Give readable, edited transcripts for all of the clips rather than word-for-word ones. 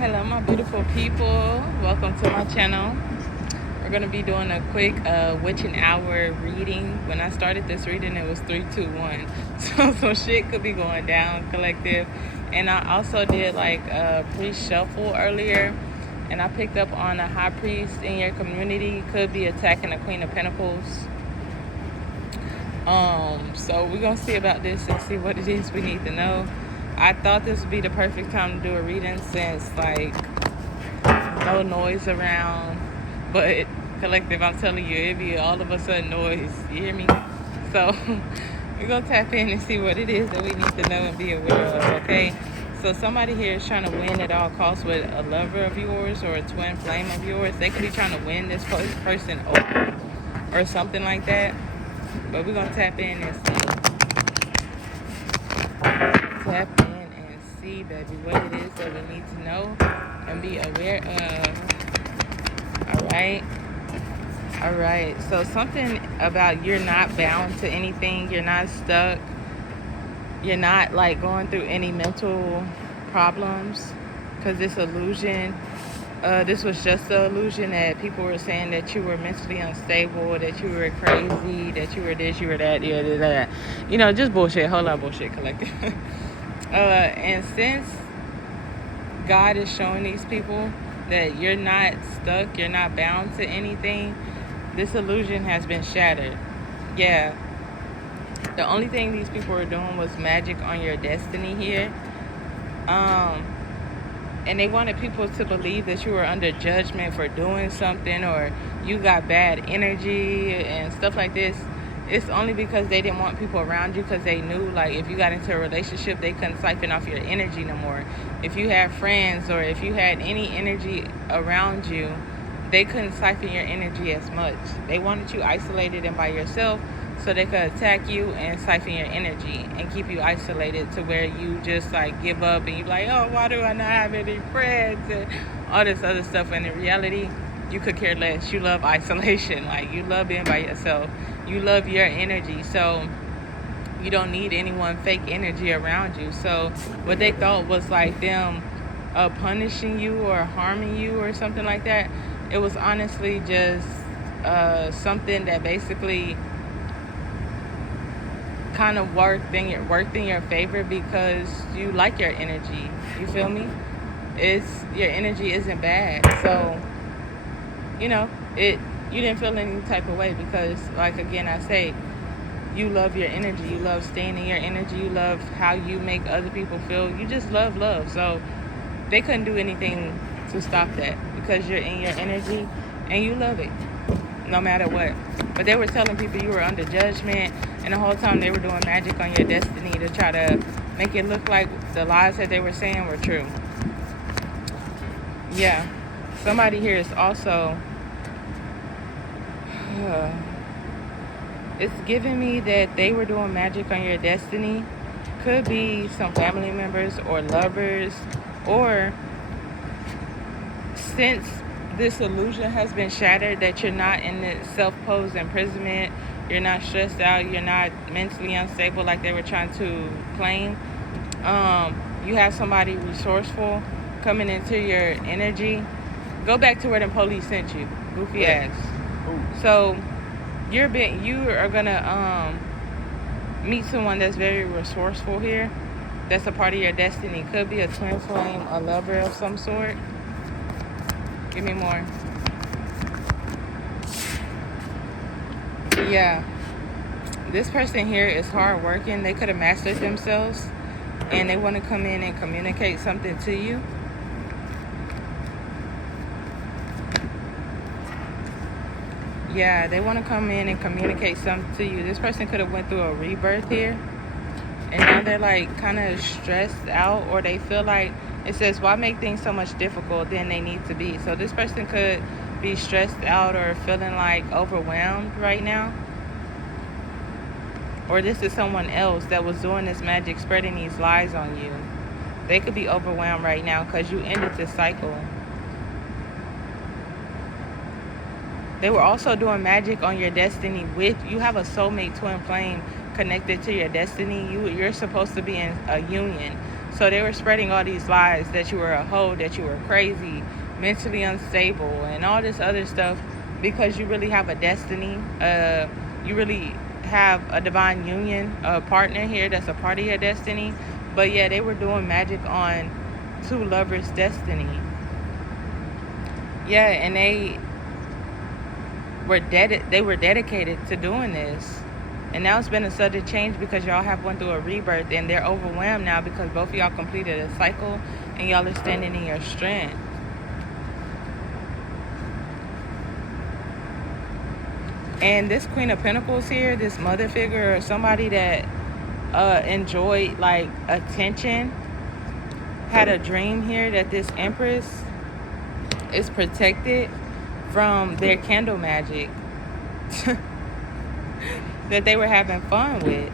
Hello, my beautiful people. Welcome to my channel. We're going to be doing a quick witching hour reading. When I started this reading, it was 3, 2, 1. So some shit could be going down, collective. And I also did like a pre-shuffle earlier. And I picked up on a high priest in your community. Could be attacking a Queen of Pentacles. So we're going to see about this and see what it is we need to know. I thought this would be the perfect time to do a reading since like no noise around, but collective, I'm telling you, it'd be all of a sudden noise. You hear me? So we're gonna tap in and see what it is that we need to know and be aware of. Okay. So somebody here is trying to win at all costs with a lover of yours or a twin flame of yours. They could be trying to win this person over or something like that. But we're gonna tap in and see. Tap in and see, baby, what it is that we need to know and be aware of. All right. So something about you're not bound to anything. You're not stuck. You're not like going through any mental problems because this illusion. This was just the illusion that people were saying that you were mentally unstable, that you were crazy, that you were this, you were that, that. You know, just bullshit. Whole lot of bullshit, collective. And since God is showing these people that you're not stuck, you're not bound to anything, this illusion has been shattered. Yeah. The only thing these people were doing was magic on your destiny here. And they wanted people to believe that you were under judgment for doing something or you got bad energy and stuff like this. It's only because they didn't want people around you because they knew like if you got into a relationship, they couldn't siphon off your energy no more. If you had friends or if you had any energy around you, they couldn't siphon your energy as much. They wanted you isolated and by yourself so they could attack you and siphon your energy and keep you isolated to where you just like give up and you're like, oh, why do I not have any friends and all this other stuff. And in reality, you could care less. You love isolation. Like you love being by yourself. You love your energy. So you don't need anyone fake energy around you. So what they thought was like them punishing you or harming you or something like that, it was honestly just something that basically kind of worked in your favor because you like your energy. You feel me? It's your energy isn't bad. So you didn't feel any type of way because like again I say, you love your energy, you love staying in your energy, you love how you make other people feel, you just love. So they couldn't do anything to stop that because you're in your energy and you love it no matter what. But they were telling people you were under judgment and the whole time they were doing magic on your destiny to try to make it look like the lies that they were saying were true. Yeah, somebody here is also it's giving me that they were doing magic on your destiny. Could be some family members or lovers, or since this illusion has been shattered that you're not in the self-posed imprisonment, you're not stressed out, you're not mentally unstable like they were trying to claim. You have somebody resourceful coming into your energy. Go back to where the police sent you, goofy ass. So you are gonna meet someone that's very resourceful here. That's a part of your destiny. Could be a twin flame, a lover of some sort. Give me more. Yeah. This person here is hardworking. They could have mastered themselves and they want to come in and communicate something to you. Yeah, they want to come in and communicate something to you. This person could have went through a rebirth here. And now they're like kind of stressed out, or they feel like it says, why make things so much difficult than they need to be? So this person could be stressed out or feeling like overwhelmed right now. Or this is someone else that was doing this magic, spreading these lies on you. They could be overwhelmed right now because you ended this cycle. They were also doing magic on your destiny you have a soulmate twin flame connected to your destiny. You're supposed to be in a union. So they were spreading all these lies that you were a hoe, that you were crazy, mentally unstable, and all this other stuff, because you really have a destiny. You really have a divine union, a partner here that's a part of your destiny. But yeah, they were doing magic on two lovers' destiny. Yeah, and they were dedicated to doing this. And now it's been a sudden change because y'all have went through a rebirth, and they're overwhelmed now because both of y'all completed a cycle and y'all are standing in your strength. And this Queen of Pentacles here, this mother figure, or somebody that enjoyed like attention, had a dream here that this Empress is protected from their candle magic that they were having fun with.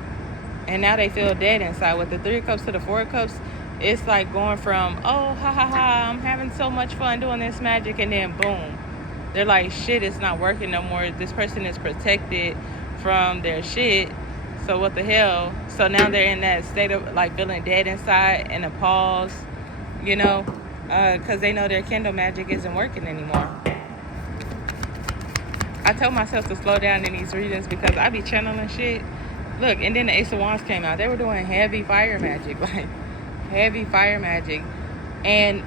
And now they feel dead inside. With the 3 of Cups to the 4 of Cups, it's like going from, oh, ha, ha, ha, I'm having so much fun doing this magic, and then boom. They're like, shit, it's not working no more. This person is protected from their shit. So what the hell? So now they're in that state of like feeling dead inside and a pause, you know, because they know their candle magic isn't working anymore. I told myself to slow down in these readings because I be channeling shit. Look, and then the Ace of Wands came out. They were doing heavy fire magic, like heavy fire magic. And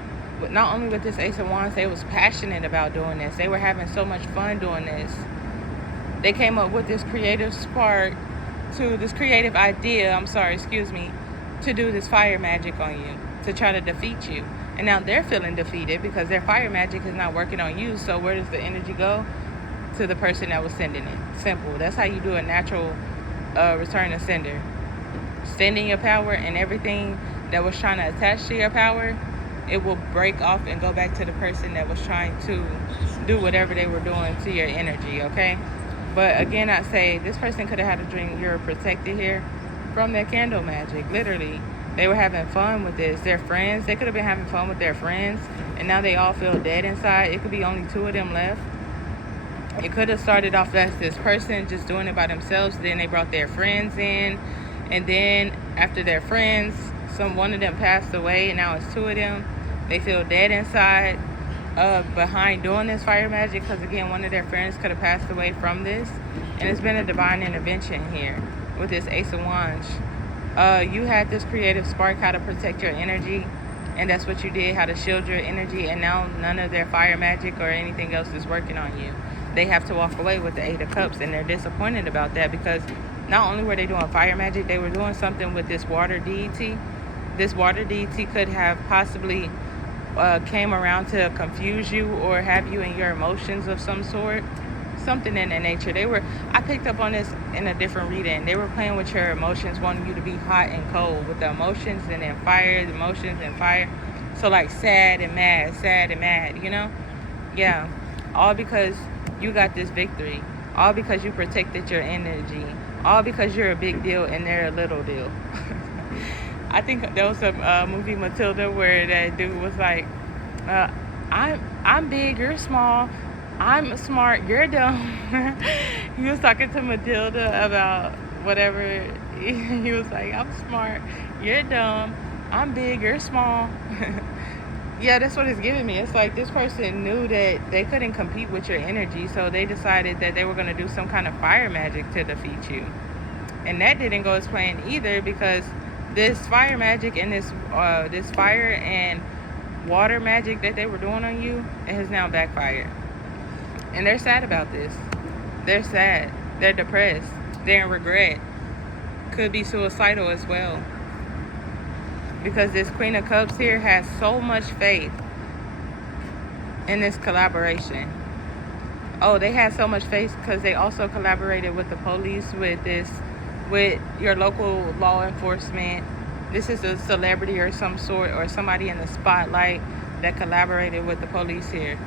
not only with this Ace of Wands, they was passionate about doing this. They were having so much fun doing this. They came up with this creative spark to this creative idea, to do this fire magic on you, to try to defeat you. And now they're feeling defeated because their fire magic is not working on you. So where does the energy go? To the person that was sending it. Simple. That's how you do a natural return to sender. Sending your power, and everything that was trying to attach to your power, it will break off and go back to the person that was trying to do whatever they were doing to your energy, okay? But again, I say this person could have had a dream you're protected here from their candle magic. Literally, they were having fun with this. Their friends, they could have been having fun with their friends, and now they all feel dead inside. It could be only 2 of them left. It could have started off as this person just doing it by themselves. Then they brought their friends in. And then after their friends, one of them passed away. And now it's 2 of them. They feel dead inside behind doing this fire magic. Because again, one of their friends could have passed away from this. And it's been a divine intervention here with this Ace of Wands. You had this creative spark how to protect your energy. And that's what you did, how to shield your energy. And now none of their fire magic or anything else is working on you. They have to walk away with the 8 of Cups, and they're disappointed about that because not only were they doing fire magic, they were doing something with this water deity. This water deity could have possibly came around to confuse you or have you in your emotions of some sort, something in that nature. I picked up on this in a different reading. They were playing with your emotions, wanting you to be hot and cold with the emotions, and then fire, the emotions and fire. So like sad and mad, you know? Yeah, all because you got this victory, all because you protected your energy, all because you're a big deal and they're a little deal. I think there was a movie, Matilda, where that dude was like, I'm big, you're small, I'm smart, you're dumb. He was talking to Matilda about whatever. He was like, I'm smart, you're dumb, I'm big, you're small. Yeah, that's what it's giving me. It's like this person knew that they couldn't compete with your energy, so they decided that they were going to do some kind of fire magic to defeat you. And that didn't go as planned either, because this fire magic and this fire and water magic that they were doing on you, it has now backfired. And they're sad about this. They're sad. They're depressed. They're in regret. Could be suicidal as well. Because this Queen of Cups here has so much faith in this collaboration. Oh, they had so much faith because they also collaborated with the police, with your local law enforcement. This is a celebrity or some sort, or somebody in the spotlight that collaborated with the police here.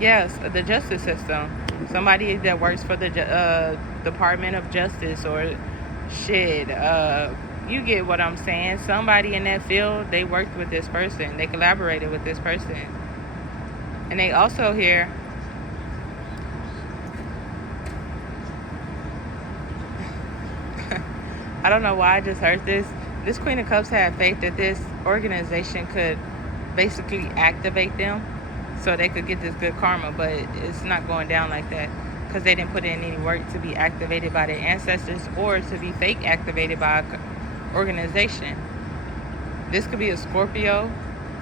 Yes, the justice system. Somebody that works for the Department of Justice or shit. You get what I'm saying. Somebody in that field, they worked with this person. They collaborated with this person. And they also here, I don't know why I just heard this. This Queen of Cups had faith that this organization could basically activate them so they could get this good karma, but it's not going down like that because they didn't put in any work to be activated by their ancestors or to be fake activated by an organization. This could be a Scorpio.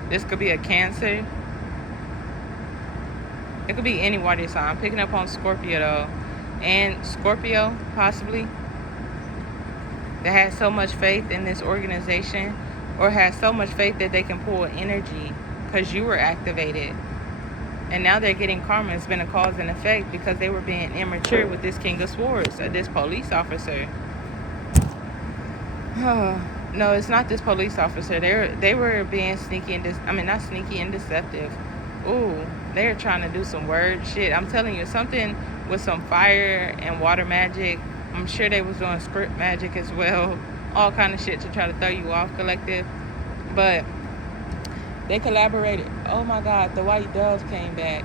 This could be a Cancer. It could be any water sign. I'm picking up on Scorpio though. And Scorpio, possibly, that has so much faith in this organization or has so much faith that they can pull energy because you were activated. And now they're getting karma. It's been a cause and effect because they were being immature with this King of Swords, this police officer. No, it's not this police officer. They were being sneaky and not sneaky and deceptive. Ooh, they're trying to do some word shit. I'm telling you, something with some fire and water magic. I'm sure they was doing script magic as well. All kind of shit to try to throw you off, collective. But they collaborated. Oh my God, the white dove came back.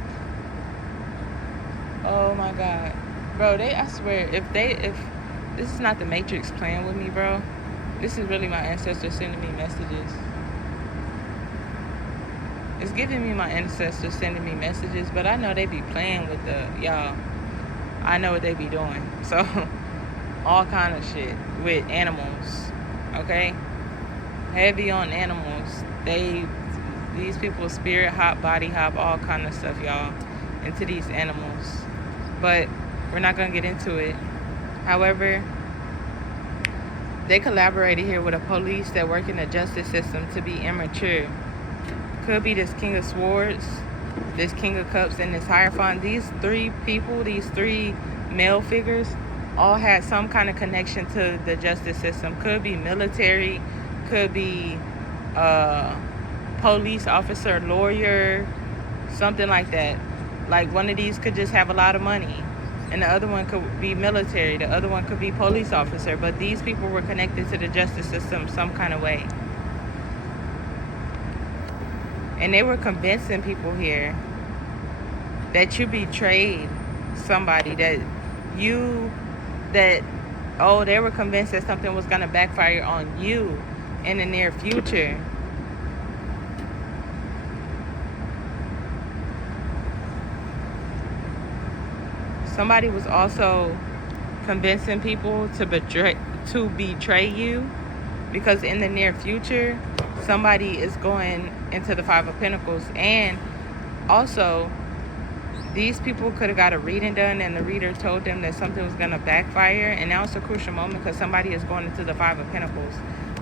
Oh my God. Bro, I swear, if this is not the Matrix playing with me, bro. This is really my ancestors sending me messages. It's giving me my ancestors sending me messages, but I know they be playing with y'all. I know what they be doing. So, all kind of shit with animals, okay? Heavy on animals. These people spirit hop, body hop, all kind of stuff, y'all, into these animals. But we're not going to get into it. However, they collaborated here with a police that work in the justice system to be immature. Could be this King of Swords, this King of Cups, and this Hierophant. These three people, these three male figures, all had some kind of connection to the justice system. Could be military, could be police officer, lawyer, something like that. Like one of these could just have a lot of money, and the other one could be military, the other one could be police officer, but these people were connected to the justice system some kind of way. And they were convincing people here that you betrayed somebody, they were convinced that something was going to backfire on you in the near future. Somebody was also convincing people to betray you because in the near future, somebody is going into the Five of Pentacles. And also, these people could have got a reading done and the reader told them that something was going to backfire. And now it's a crucial moment because somebody is going into the Five of Pentacles.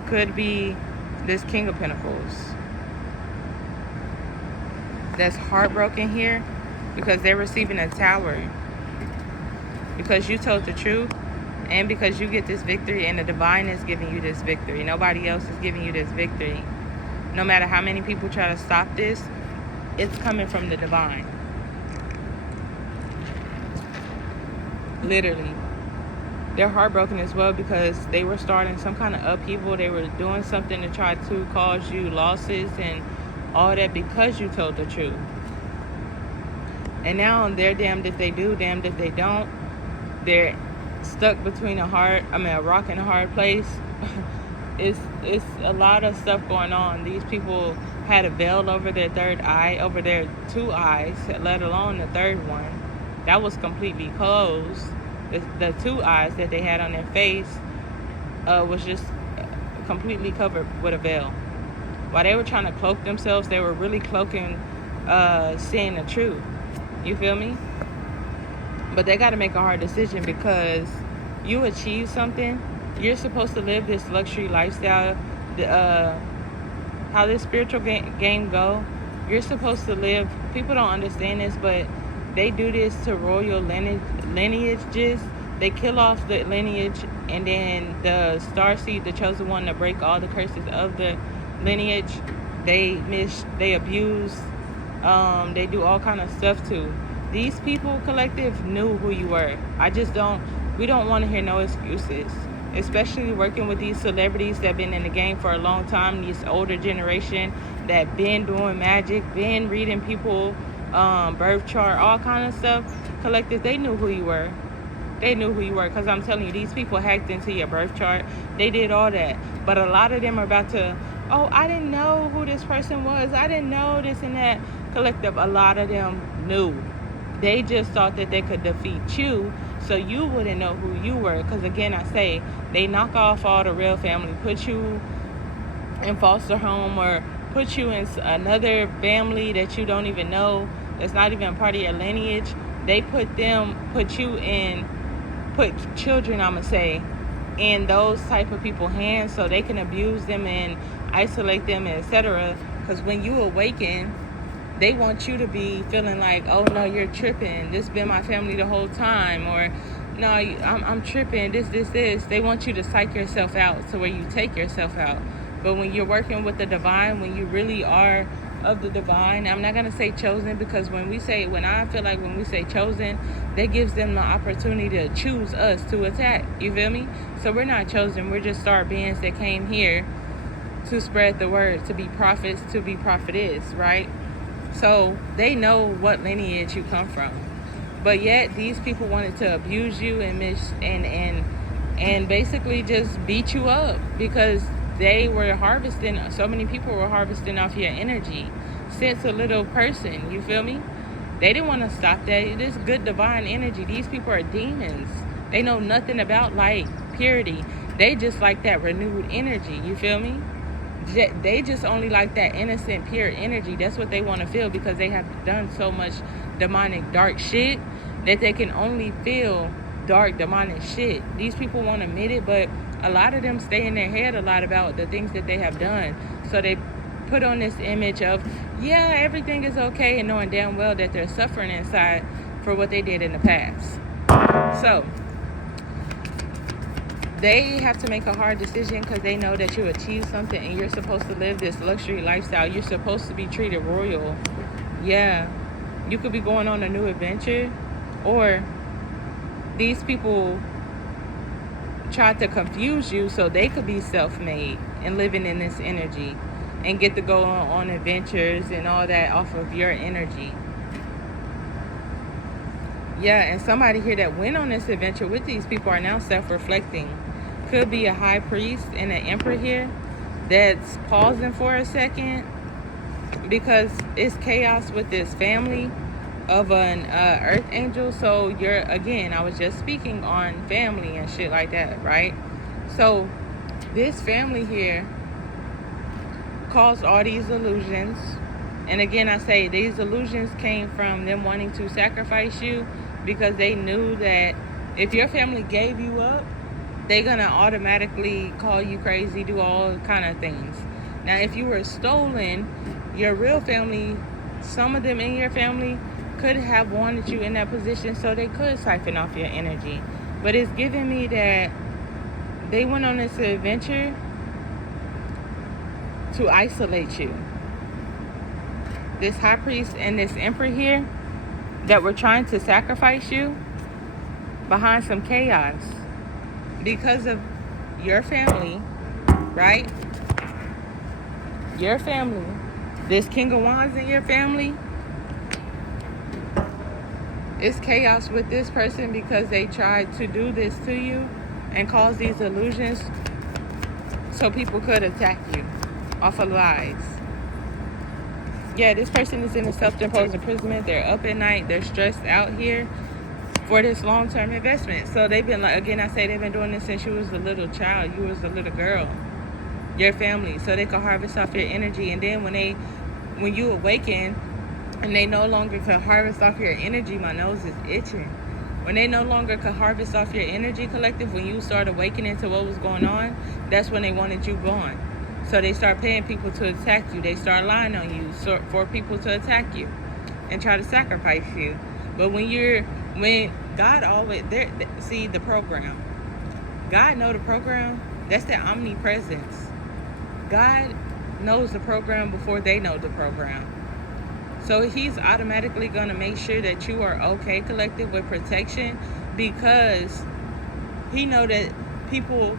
Could be this King of Pentacles that's heartbroken here because they're receiving a tower. Because you told the truth and because you get this victory and the divine is giving you this victory. Nobody else is giving you this victory. No matter how many people try to stop this, it's coming from the divine. Literally. They're heartbroken as well because they were starting some kind of upheaval. They were doing something to try to cause you losses and all that because you told the truth. And now they're damned if they do, damned if they don't. They're stuck between a rock and a hard place. It's a lot of stuff going on. These people had a veil over their third eye, over their two eyes, let alone the third one. That was completely closed. The two eyes that they had on their face was just completely covered with a veil. While they were trying to cloak themselves, they were really cloaking seeing the truth. You feel me? But they got to make a hard decision because you achieve something. You're supposed to live this luxury lifestyle. How this spiritual game go, you're supposed to live. People don't understand this, but they do this to royal lineages. They kill off the lineage, and then the starseed, the chosen one, to break all the curses of the lineage. They abuse. They do all kind of stuff too. These people, collective, knew who you were. We don't want to hear no excuses. Especially working with these celebrities that been in the game for a long time, this older generation that been doing magic, been reading people, birth chart, all kind of stuff. Collective, they knew who you were. They knew who you were, because I'm telling you, these people hacked into your birth chart. They did all that. But a lot of them are about to, oh, I didn't know who this person was. I didn't know this and that. Collective, a lot of them knew. They just thought that they could defeat you so you wouldn't know who you were. Because again, I say, they knock off all the real family, put you in foster home, or put you in another family that you don't even know, that's not even part of your lineage. They put children, I'm gonna say, in those type of people's hands so they can abuse them and isolate them, etc. Because when you awaken, they want you to be feeling like, oh no, you're tripping, this been my family the whole time, or no, I'm tripping, this. They want you to psych yourself out to where you take yourself out. But when you're working with the divine, when you really are of the divine, I'm not going to say chosen, because when we say chosen, that gives them the opportunity to choose us to attack. You feel me? So we're not chosen. We're just star beings that came here to spread the word, to be prophets, to be prophetess, right? So they know what lineage you come from. But yet these people wanted to abuse you and basically just beat you up, because they were harvesting, so many people were harvesting off your energy since a little person. You feel me? They didn't want to stop that. It is good divine energy. These people are demons. They know nothing about light, purity. They just like that renewed energy. You feel me? They just only like that innocent, pure energy. That's what they want to feel, because they have done so much demonic, dark shit that they can only feel dark, demonic shit. These people won't admit it, but a lot of them stay in their head a lot about the things that they have done. So they put on this image of, yeah, everything is okay, and knowing damn well that they're suffering inside for what they did in the past. So they have to make a hard decision, because they know that you achieved something and you're supposed to live this luxury lifestyle. You're supposed to be treated royal. Yeah, you could be going on a new adventure, or these people tried to confuse you so they could be self-made and living in this energy and get to go on adventures and all that off of your energy. Yeah, and somebody here that went on this adventure with these people are now self-reflecting. Could be a high priest and an emperor here that's pausing for a second, because it's chaos with this family of an earth angel. So I was just speaking on family and shit like that, right? So this family here caused all these illusions. And again, I say these illusions came from them wanting to sacrifice you, because they knew that if your family gave you up, they're gonna automatically call you crazy, do all kind of things. Now, if you were stolen, your real family, some of them in your family could have wanted you in that position so they could siphon off your energy. But it's giving me that they went on this adventure to isolate you. This high priest and this emperor here that were trying to sacrifice you behind some chaos because of your family, right? Your family. This King of Wands in your family. It's chaos with this person because they tried to do this to you and cause these illusions so people could attack you off of lies. Yeah, this person is in a self-imposed imprisonment. They're up at night. They're stressed out here for this long-term investment. So they've been, like, again, I say they've been doing this since you was a little child. You was a little girl. Your family. So they can harvest off your energy. And then when you awaken and they no longer can harvest off your energy, my nose is itching. When they no longer could harvest off your energy, collective, when you start awakening to what was going on, that's when they wanted you gone. So they start paying people to attack you. They start lying on you for people to attack you and try to sacrifice you. But when God always, see the program. God know the program. That's the omnipresence. God knows the program before they know the program. So he's automatically going to make sure that you are okay, collective, with protection, because he know that people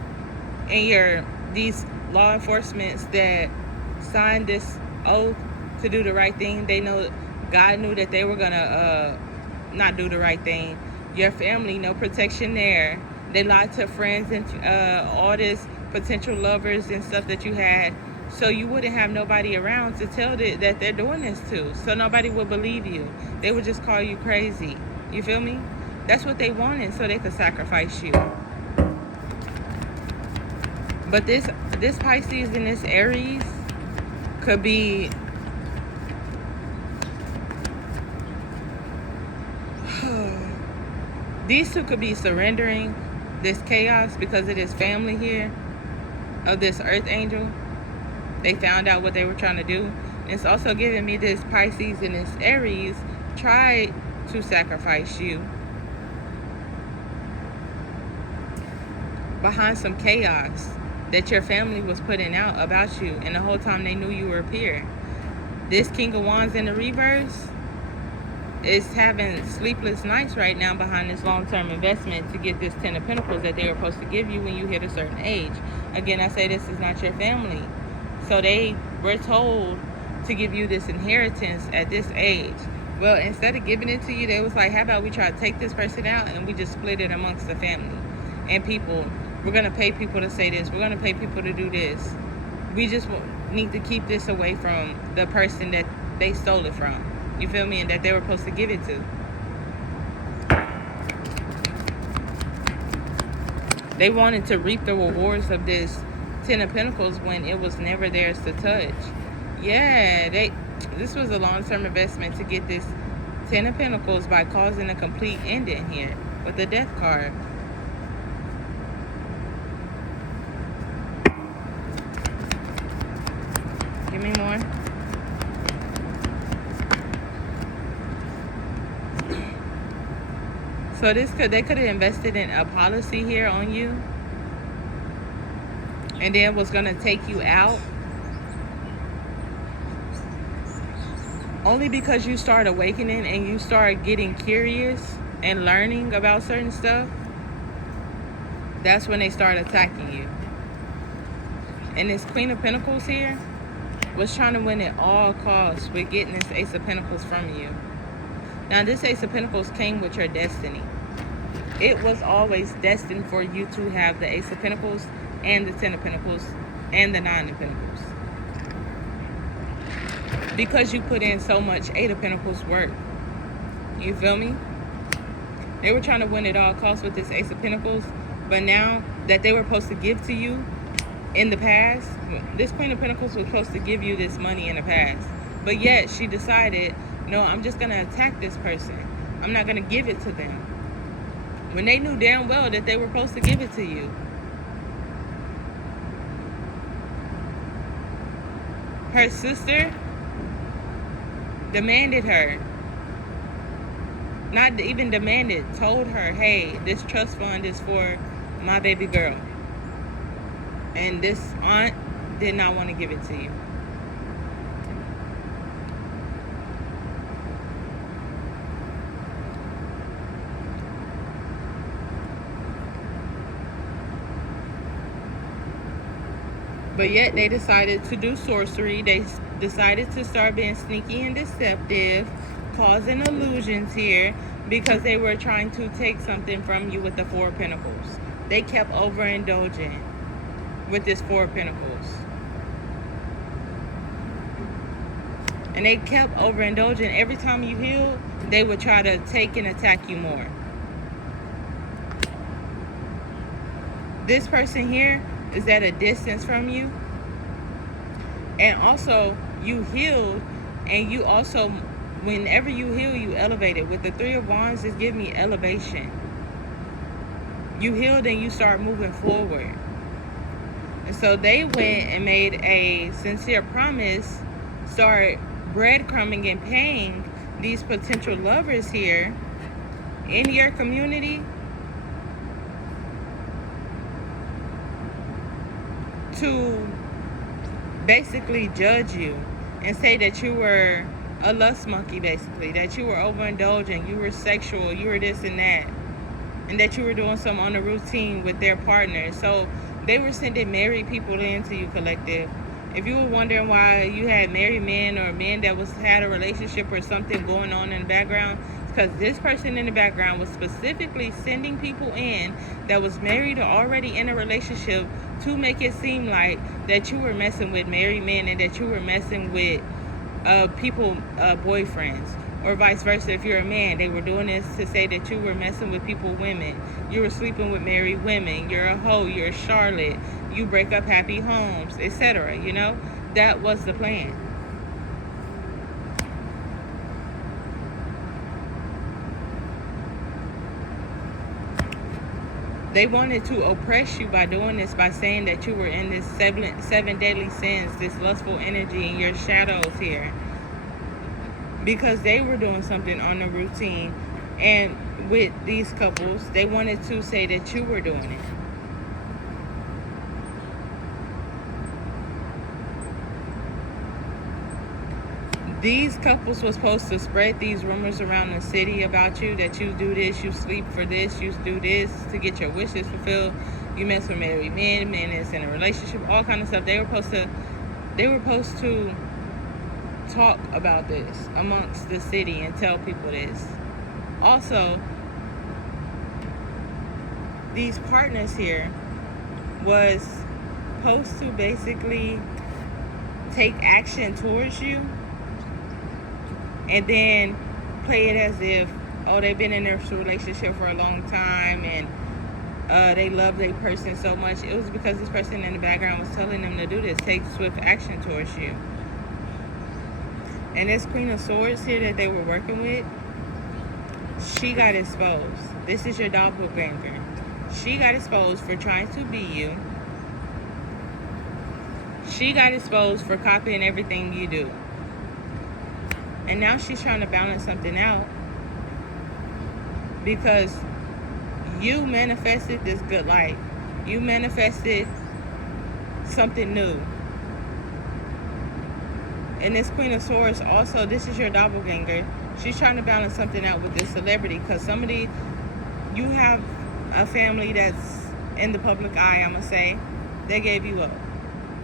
in these law enforcements that signed this oath to do the right thing, they know God knew that they were going to not do the right thing. Your family, no protection there. They lied to friends and all this potential lovers and stuff that you had, so you wouldn't have nobody around to tell that they're doing this to. So nobody would believe you. They would just call you crazy. You feel me? That's what they wanted, so they could sacrifice you. But this Pisces and this Aries could be these two could be surrendering this chaos because it is family here of this earth angel. They found out what they were trying to do. It's also giving me this Pisces and this Aries tried to sacrifice you behind some chaos that your family was putting out about you, and the whole time they knew you were here. This King of Wands in the reverse is having sleepless nights right now behind this long-term investment to get this Ten of Pentacles that they were supposed to give you when you hit a certain age. Again, I say this is not your family. So they were told to give you this inheritance at this age. Well, instead of giving it to you, they was like, how about we try to take this person out and we just split it amongst the family and people. We're going to pay people to say this. We're going to pay people to do this. We just need to keep this away from the person that they stole it from. You feel me? And that they were supposed to give it to. They wanted to reap the rewards of this Ten of Pentacles when it was never theirs to touch. Yeah, this was a long-term investment to get this Ten of Pentacles by causing a complete ending here with the Death card. Give me more. So they could have invested in a policy here on you, and then was gonna take you out only because you start awakening and you start getting curious and learning about certain stuff. That's when they start attacking you. And this Queen of Pentacles here was trying to win at all costs with getting this Ace of Pentacles from you. Now, this Ace of Pentacles came with your destiny. It was always destined for you to have the Ace of Pentacles and the Ten of Pentacles and the Nine of Pentacles. Because you put in so much Eight of Pentacles work. You feel me? They were trying to win at all costs with this Ace of Pentacles. But now that they were supposed to give to you in the past, this Queen of Pentacles was supposed to give you this money in the past. But yet she decided, no, I'm just going to attack this person. I'm not going to give it to them. When they knew damn well that they were supposed to give it to you. Her sister demanded her. Not even demanded, told her, hey, this trust fund is for my baby girl. And this aunt did not want to give it to you. But yet they decided to do sorcery. They decided to start being sneaky and deceptive, causing illusions here because they were trying to take something from you with the Four of Pentacles. They kept overindulging with this Four of Pentacles. And they kept overindulging. Every time you heal, they would try to take and attack you more. This person here is at a distance from you. And also, you healed, and you also, whenever you heal, you elevated. With the Three of Wands, just give me elevation. You healed and you start moving forward. And so they went and made a sincere promise, start breadcrumbing and paying these potential lovers here in your community to basically judge you and say that you were a lust monkey, basically, that you were overindulging, you were sexual, you were this and that, and that you were doing some on the routine with their partner. So they were sending married people into you, collective. If you were wondering why you had married men or men that had a relationship or something going on in the background, it's because this person in the background was specifically sending people in that was married or already in a relationship to make it seem like that you were messing with married men and that you were messing with people, boyfriends, or vice versa. If you're a man, they were doing this to say that you were messing with people, women. You were sleeping with married women. You're a hoe. You're a Charlotte. You break up happy homes, etc. You know, that was the plan. They wanted to oppress you by doing this, by saying that you were in this seven deadly sins, this lustful energy in your shadows here. Because they were doing something on the routine, and with these couples, they wanted to say that you were doing it. These couples were supposed to spread these rumors around the city about you, that you do this, you sleep for this, you do this to get your wishes fulfilled, you mess with married men that's in a relationship, all kind of stuff. They were supposed to talk about this amongst the city and tell people this. Also, these partners here was supposed to basically take action towards you and then play it as if, oh, they've been in their relationship for a long time and they love their person so much. It was because this person in the background was telling them to do this, take swift action towards you. And this Queen of Swords here that they were working with, she got exposed. This is your doppelganger. She got exposed for trying to be you. She got exposed for copying everything you do. And now she's trying to balance something out because you manifested this good life. You manifested something new. And this Queen of Swords also, this is your doppelganger. She's trying to balance something out with this celebrity because you have a family that's in the public eye, I'm going to say. They gave you up.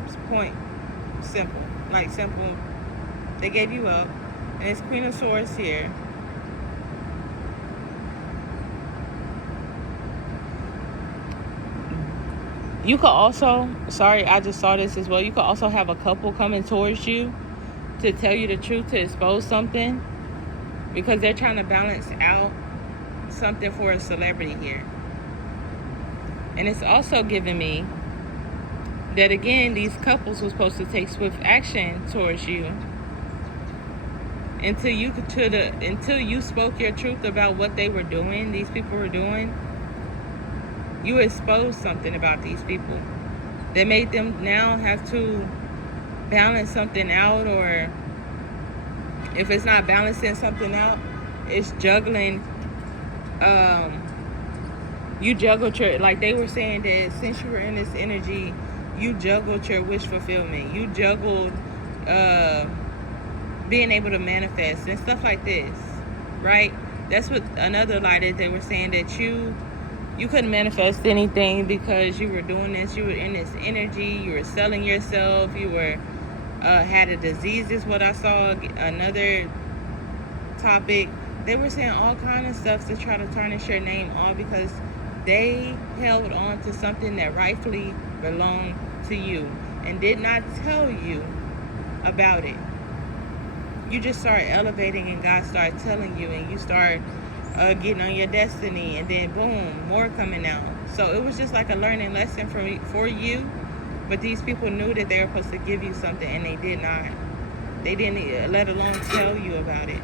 It's point. Simple. Like simple. They gave you up. And it's Queen of Swords here. You could also, sorry, I just saw this as well. You could also have a couple coming towards you to tell you the truth, to expose something, because they're trying to balance out something for a celebrity here. And it's also giving me that, again, these couples were supposed to take swift action towards you until you spoke your truth about what they were doing, these people were doing. You exposed something about these people that made them now have to balance something out, or if it's not balancing something out, it's juggling. You juggled your, like they were saying that since you were in this energy, you juggled your wish fulfillment. You juggled being able to manifest and stuff like this, right? That's what another lie that they were saying, that you couldn't manifest anything because you were doing this. You were in this energy. You were selling yourself. You were had a disease is what I saw. Another topic. They were saying all kind of stuff to try to tarnish your name all because they held on to something that rightfully belonged to you and did not tell you about it. You just start elevating and God started telling you, and you start getting on your destiny, and then boom, more coming out. So it was just like a learning lesson for you, but these people knew that they were supposed to give you something and they did not. They didn't, let alone tell you about it.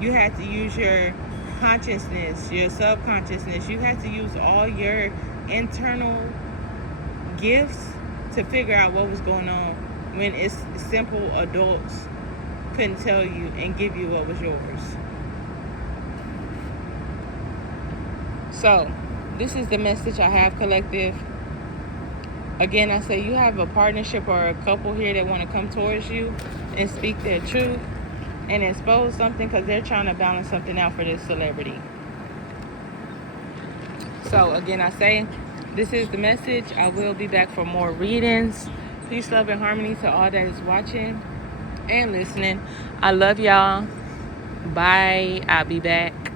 You had to use your consciousness, your subconsciousness. You had to use all your internal gifts to figure out what was going on when it's simple adults couldn't tell you and give you what was yours. So, this is the message I have, collective. Again, I say you have a partnership or a couple here that want to come towards you and speak their truth and expose something because they're trying to balance something out for this celebrity. So, again, I say this is the message. I will be back for more readings. Peace, love, and harmony to all that is watching and listening. I love y'all. Bye. I'll be back.